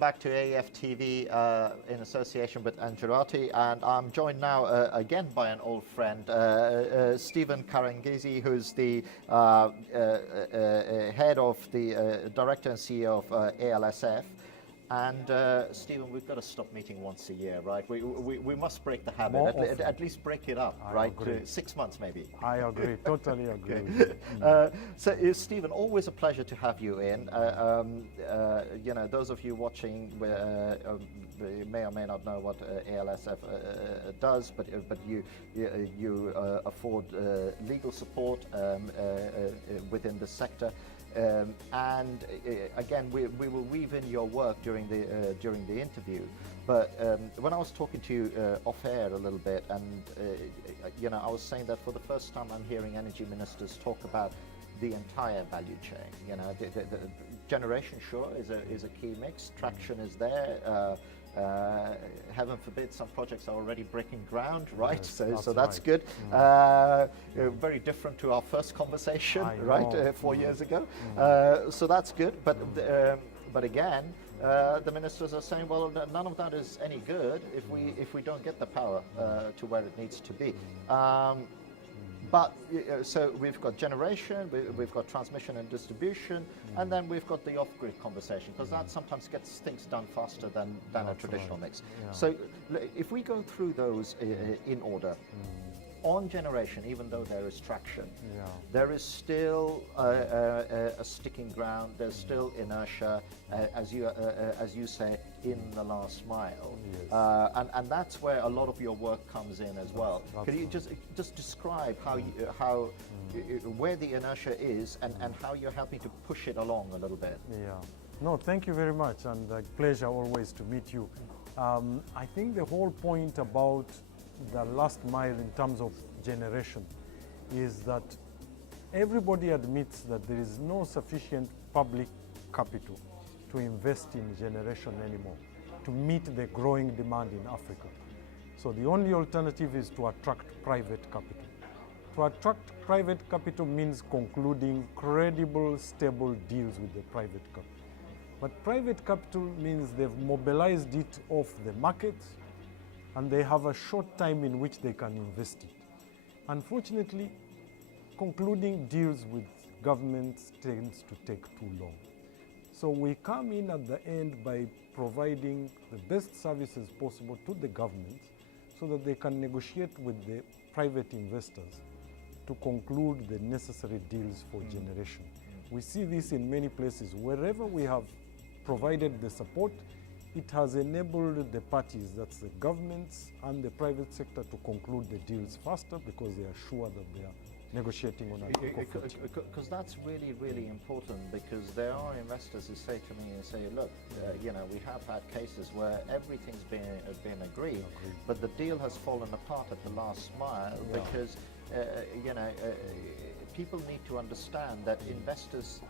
back to AEF TV in association with Anjarati, and I'm joined now again by an old friend, Stephen Karangizi, who's the head of the director and CEO of ALSF. And Stephen, we've got to stop meeting once a year, right? We must break the habit, at least break it up, right? To 6 months maybe. I agree, totally agree. So Stephen, always a pleasure to have you in. You know, those of you watching may or may not know what ALSF does, but you afford legal support within the sector. And again, we will weave in your work during the interview. But when I was talking to you off air a little bit, and you know, I was saying that for the first time I'm hearing energy ministers talk about the entire value chain. You know, the generation sure is a key mix. Traction is there. Heaven forbid some projects are already breaking ground, right? Yes, so that's good. Very different to our first conversation, right, 4 years ago. So that's good. But again, the ministers are saying, well, none of that is any good if we don't get the power to where it needs to be. But so we've got generation, we've got transmission and distribution, and then we've got the off-grid conversation, because that sometimes gets things done faster than a traditional mix. Yeah. So if we go through those in order, on generation, even though there is traction, there is still a sticking ground. There's still inertia, as you say, in the last mile, and that's where a lot of your work comes in as well. Can you just describe how where the inertia is and how you're helping to push it along a little bit? Yeah. No, thank you very much, and a pleasure always to meet you. I think the whole point about the last mile in terms of generation is that everybody admits that there is no sufficient public capital to invest in generation anymore to meet the growing demand in Africa. So the only alternative is to attract private capital. To attract private capital means concluding credible, stable deals with the private capital. But private capital means they've mobilized it off the market, and they have a short time in which they can invest it. Unfortunately, concluding deals with governments tends to take too long. So we come in at the end by providing the best services possible to the government so that they can negotiate with the private investors to conclude the necessary deals for generation. We see this in many places. Wherever we have provided the support, it has enabled the parties, that's the governments and the private sector, to conclude the deals faster because they are sure that they are negotiating on a because that's really, really important, because there are investors who say to me and say, look, you know, we have had cases where everything's been agreed, but the deal has fallen apart at the last mile because, you know, people need to understand that investors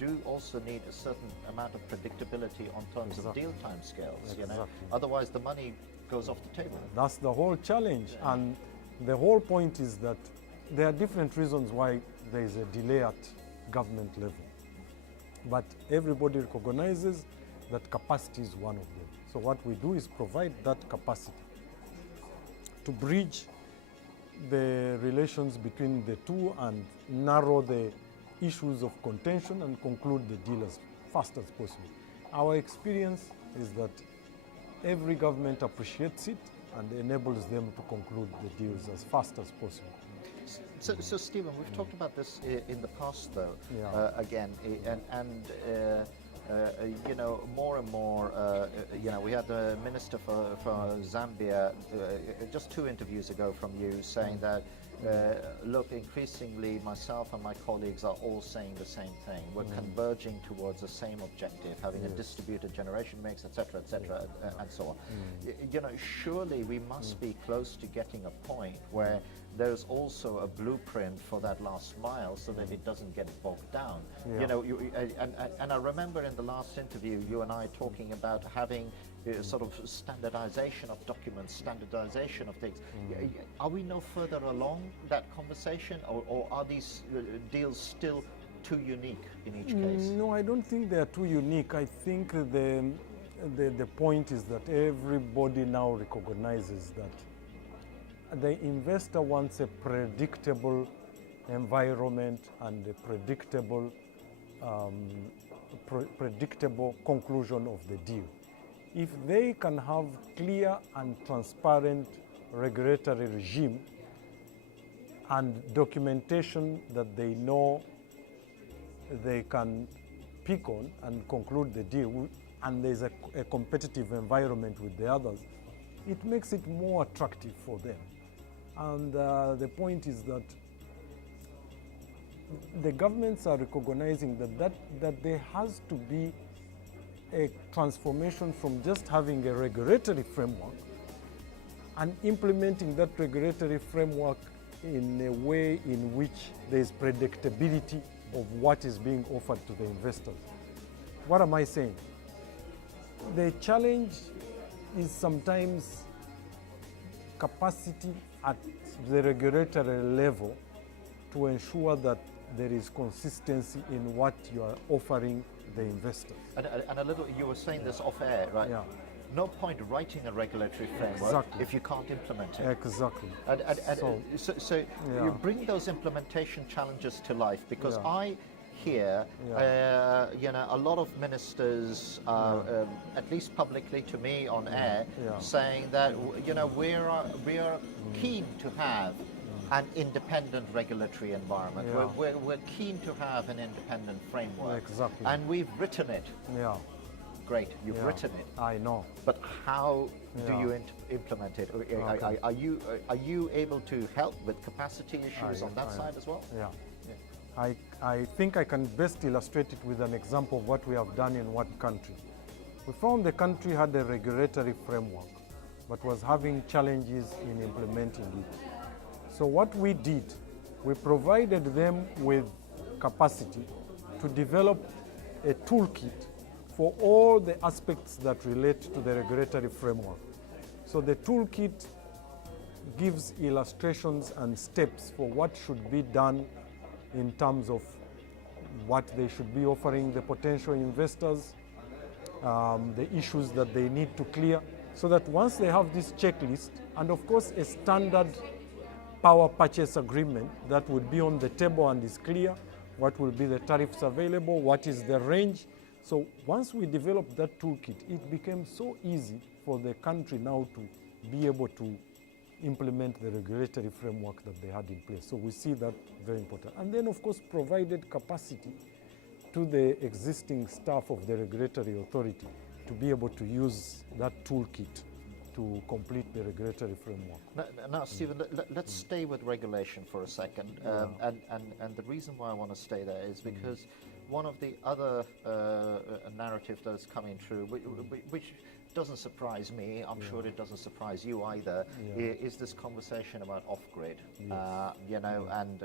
do also need a certain amount of predictability on terms of deal time scales, you know, otherwise the money goes off the table. That's the whole challenge, and the whole point is that there are different reasons why there is a delay at government level, but everybody recognizes that capacity is one of them. So what we do is provide that capacity to bridge the relations between the two and narrow the issues of contention and conclude the deal as fast as possible. Our experience is that every government appreciates it and enables them to conclude the deals as fast as possible. So Stephen, we've talked about this in the past, though, again, and you know, more and more, you know, we had the minister for Zambia just 2 interviews ago from you saying that, look, increasingly myself and my colleagues are all saying the same thing. We're converging towards the same objective, having a distributed generation mix, etc., and so on. You know, surely we must be close to getting a point where there's also a blueprint for that last mile so that it doesn't get bogged down. You know, and I remember in the last interview, you and I talking about having sort of standardization of documents, standardization of things. Are we no further along that conversation, or are these deals still too unique in each case? No, I don't think they are too unique. I think the point is that everybody now recognizes that the investor wants a predictable environment and a predictable conclusion of the deal. If they can have clear and transparent regulatory regime and documentation that they know they can pick on and conclude the deal, and there's a competitive environment with the others, it makes it more attractive for them. And the point is that the governments are recognizing that there has to be a transformation from just having a regulatory framework and implementing that regulatory framework in a way in which there is predictability of what is being offered to the investors. What am I saying? The challenge is sometimes capacity at the regulatory level to ensure that there is consistency in what you are offering the investors. And a little, you were saying this off air, right? Yeah. No point writing a regulatory framework Exactly. if you can't implement it. Exactly. So Yeah. you bring those implementation challenges to life, because Yeah. I hear, a lot of ministers, at least publicly to me on air, saying that we are keen to have an independent regulatory environment. Yeah. We're keen to have an independent framework. Exactly. And we've written it. Yeah. Great, you've written it. I know. But how do Yeah. you implement it? Okay. Are you able to help with capacity issues on that side as well? Yeah. I think I can best illustrate it with an example of what we have done in what country. We found the country had a regulatory framework, but was having challenges in implementing it. So what we did, we provided them with capacity to develop a toolkit for all the aspects that relate to the regulatory framework. So the toolkit gives illustrations and steps for what should be done in terms of what they should be offering the potential investors, the issues that they need to clear, so that once they have this checklist, and of course a standard power purchase agreement that would be on the table and is clear, what will be the tariffs available, what is the range. So once we developed that toolkit, it became so easy for the country now to be able to implement the regulatory framework that they had in place. So we see that very important. And then of course provided capacity to the existing staff of the regulatory authority to be able to use that toolkit to complete the regulatory framework. Now Stephen, let's stay with regulation for a second. And the reason why I want to stay there is because one of the other narratives that is coming through, which doesn't surprise me, I'm sure it doesn't surprise you either, is this conversation about off-grid, and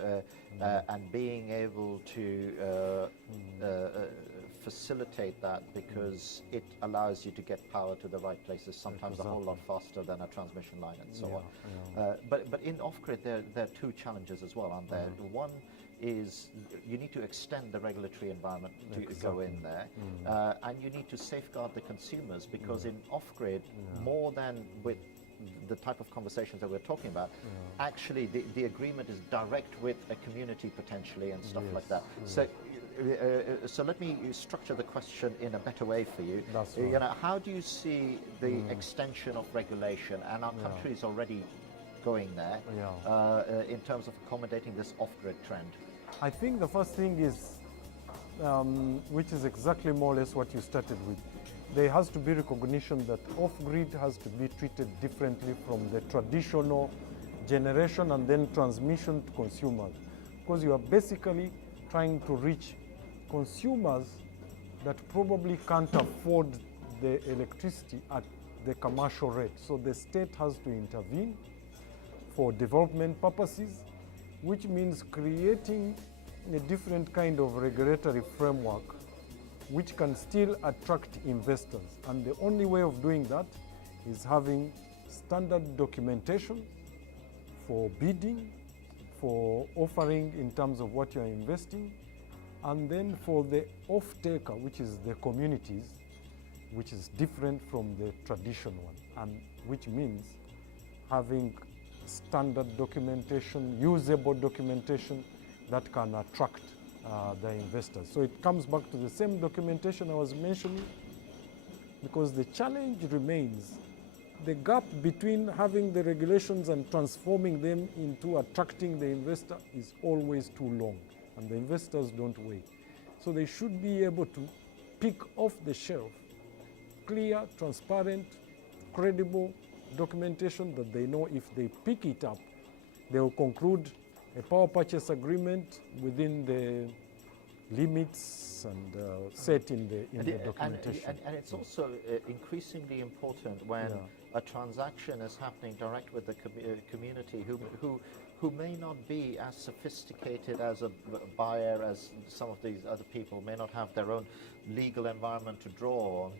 being able to facilitate that, because it allows you to get power to the right places, sometimes a whole lot faster than a transmission line and so on. But in off-grid there are two challenges as well, aren't there? One is you need to extend the regulatory environment to go in there, and you need to safeguard the consumers, because in off-grid, more than with the type of conversations that we're talking about, actually the agreement is direct with a community potentially and stuff like that. So let me structure the question in a better way for you. That's right. How do you see the extension of regulation, and our country is already going there, in terms of accommodating this off-grid trend? I think the first thing is, which is exactly more or less what you started with, there has to be recognition that off-grid has to be treated differently from the traditional generation and then transmission to consumers, because you are basically trying to reach consumers that probably can't afford the electricity at the commercial rate. So the state has to intervene for development purposes, which means creating a different kind of regulatory framework which can still attract investors. And the only way of doing that is having standard documentation for bidding, for offering in terms of what you're investing, and then for the off-taker, which is the communities, which is different from the traditional one, and which means having standard documentation, usable documentation that can attract the investors. So it comes back to the same documentation I was mentioning, because the challenge remains the gap between having the regulations and transforming them into attracting the investor is always too long, and the investors don't wait. So they should be able to pick off the shelf clear, transparent, credible documentation that they know if they pick it up, they will conclude a power purchase agreement within the limits and set in the documentation. And it's also increasingly important when a transaction is happening direct with the community who may not be as sophisticated as a buyer as some of these other people, may not have their own legal environment to draw on.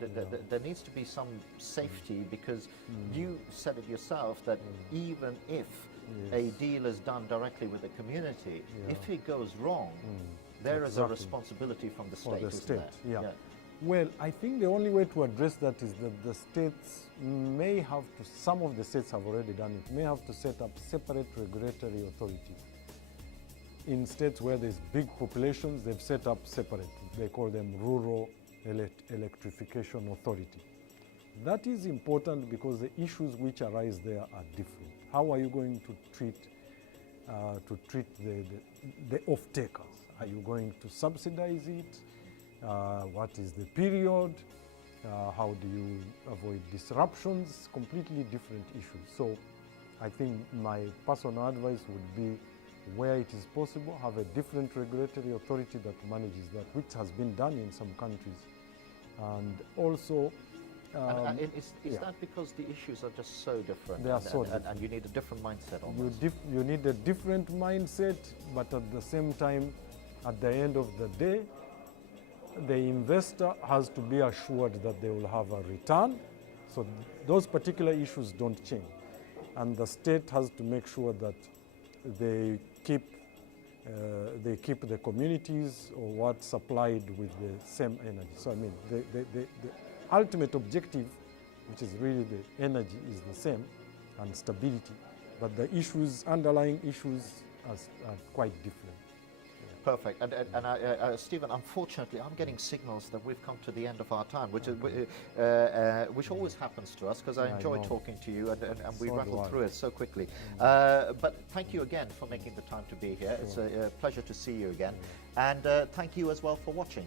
There needs to be some safety, because you said it yourself that even if a deal is done directly with the community, if it goes wrong, there is a responsibility from the state, isn't there? Well, I think the only way to address that is that the states may have to, some of the states have already done it, may have to set up separate regulatory authorities. In states where there's big populations, they've set up separate, they call them rural electrification authority. That is important because the issues which arise there are different. How are you going to treat the off-takers? Are you going to subsidize it? What is the period? How do you avoid disruptions? Completely different issues. So I think my personal advice would be, where it is possible, have a different regulatory authority that manages that, which has been done in some countries. And also, is that because the issues are just so different? They are so different. And you need a different mindset on this? You need a different mindset, but at the same time, at the end of the day, the investor has to be assured that they will have a return. So those particular issues don't change. And the state has to make sure that they keep the communities or what supplied with the same energy. So I mean, the ultimate objective, which is really the energy, is the same, and stability. But the issues, underlying issues, are quite different. Perfect. And Stephen, unfortunately, I'm getting signals that we've come to the end of our time, which always happens to us, because I enjoy talking to you, and we rattle through it so quickly. But thank you again for making the time to be here. It's a pleasure to see you again. And thank you as well for watching.